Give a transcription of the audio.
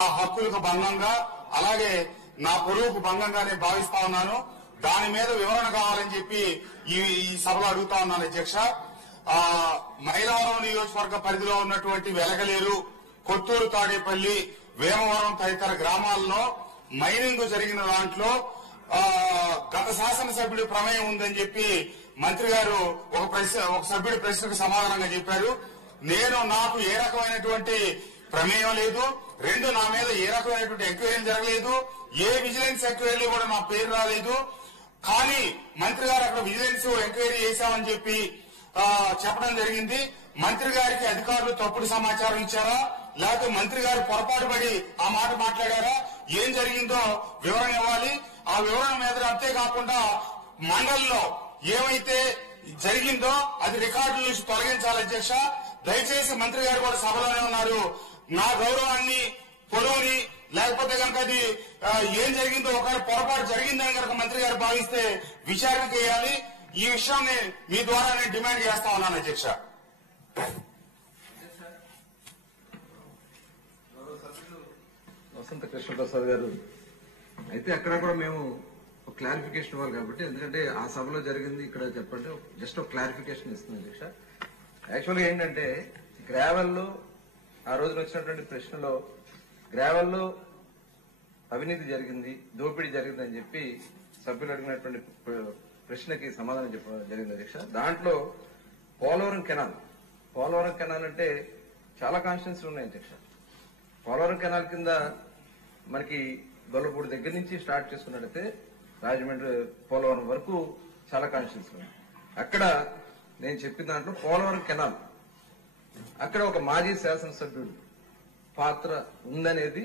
హక్కులకు భంగంగా అలాగే నా పొరుగుకు భంగంగా నేను భావిస్తా ఉన్నాను. దాని మీద వివరణ కావాలని చెప్పి ఈ సభలో అడుగుతా ఉన్నాను అధ్యక్ష. మైలవరం నియోజకవర్గ పరిధిలో ఉన్నటువంటి వెలగలేరు, కొత్తూరు, తాడేపల్లి, వేమవరం తదితర గ్రామాల్లో మైనింగ్ జరిగిన దాంట్లో గత శాసనసభ్యుడి ప్రమేయం ఉందని చెప్పి మంత్రి గారు ఒక సభ్యుడి ప్రశ్నకు సమాధానంగా చెప్పారు. నాకు ఏ రకమైనటువంటి ప్రమేయం లేదు. రెండు, నా మీద ఏ రకమైనటువంటి ఎంక్వైరీ జరగలేదు. ఏ విజిలెన్స్ ఎంక్వైరీ కూడా నా పేరు రాలేదు. కానీ మంత్రి గారు అక్కడ విజిలెన్స్ ఎంక్వైరీ చేశామని చెప్పి చెప్పడం జరిగింది. మంత్రి గారికి అధికారులు తప్పుడు సమాచారం ఇచ్చారా, లేకపోతే మంత్రి గారు పొరపాటు పడి ఆ మాట మాట్లాడారా, ఏం జరిగిందో వివరణ ఇవ్వాలి. ఆ వివరణ మీద అంతేకాకుండా మండలిలో ఏమైతే జరిగిందో అది రికార్డుల నుంచి తొలగించాలి అధ్యక్ష. దయచేసి మంత్రి గారు కూడా సభలోనే ఉన్నారు. నా గౌరవాన్ని, పొడవుని, లేకపోతే కనుక అది ఏం జరిగిందో ఒకవేళ పొరపాటు జరిగిందని కనుక మంత్రి గారు భావిస్తే విచారణ చేయాలి. ఈ విషయాన్ని మీ ద్వారా నేను డిమాండ్ చేస్తా ఉన్నాను అధ్యక్ష. వసంత కృష్ణప్రసాద్ గారు అయితే అక్కడ కూడా మేము ఒక క్లారిఫికేషన్ ఇవ్వాలి కాబట్టి, ఎందుకంటే ఆ సభలో జరిగింది ఇక్కడ చెప్పండి, జస్ట్ ఒక క్లారిఫికేషన్ ఇస్తుంది అధ్యక్ష. యాక్చువల్గా ఏంటంటే గ్రావెల్లో ఆ రోజున వచ్చినటువంటి ప్రశ్నలో గ్రావెల్లో అవినీతి జరిగింది, దోపిడీ జరిగిందని చెప్పి సభ్యులు అడిగినటువంటి ప్రశ్నకి సమాధానం చెప్పడం జరిగింది అధ్యక్ష. దాంట్లో పోలవరం కెనాల్ అంటే చాలా కాన్స్టిట్యున్సీ ఉన్నాయి అధ్యక్ష. పోలవరం కెనాల్ కింద మనకి గొల్లపూడి దగ్గర నుంచి స్టార్ట్ చేసుకున్నట్టయితే రాజమండ్రి పోలవరం వరకు చాలా కాన్స్టిట్యున్సీ ఉన్నాయి. అక్కడ నేను చెప్పిన దాంట్లో పోలవరం కెనాల్ అక్కడ ఒక మాజీ శాసనసభ్యుడు పాత్ర ఉందనేది